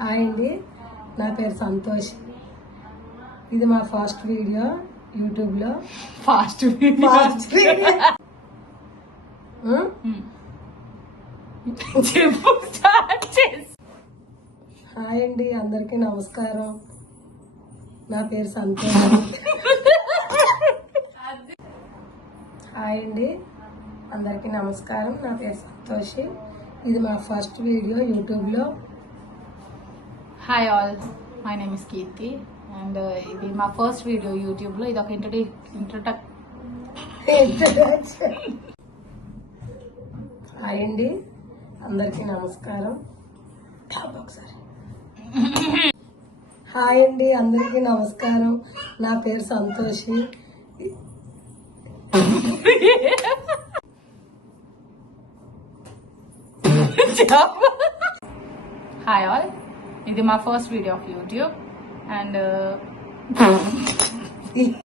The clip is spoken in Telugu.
హాయ్ అండి, నా పేరు సంతోష్. ఇది మా ఫస్ట్ వీడియో యూట్యూబ్లో. ఫాస్ట్ వీడియో చెప్పు, స్టార్ట్ చేసి. హాయ్ అండి, అందరికీ నమస్కారం. నా పేరు సంతోష్. హాయ్ అండి, అందరికీ నమస్కారం. నా పేరు సంతోషి. ఇది మా ఫస్ట్ వీడియో యూట్యూబ్లో. Hi all, my name is Keerthi and ఇది మా ఫస్ట్ వీడియో యూట్యూబ్ లో. ఇది ఒక హాయ్ అండి, అందరికీ నమస్కారం. ఒకసారి హాయ్ అండి, అందరికీ నమస్కారం. నా పేరు సంతోషి. హాయ్ ఆల్, ఇది మా first video of YouTube and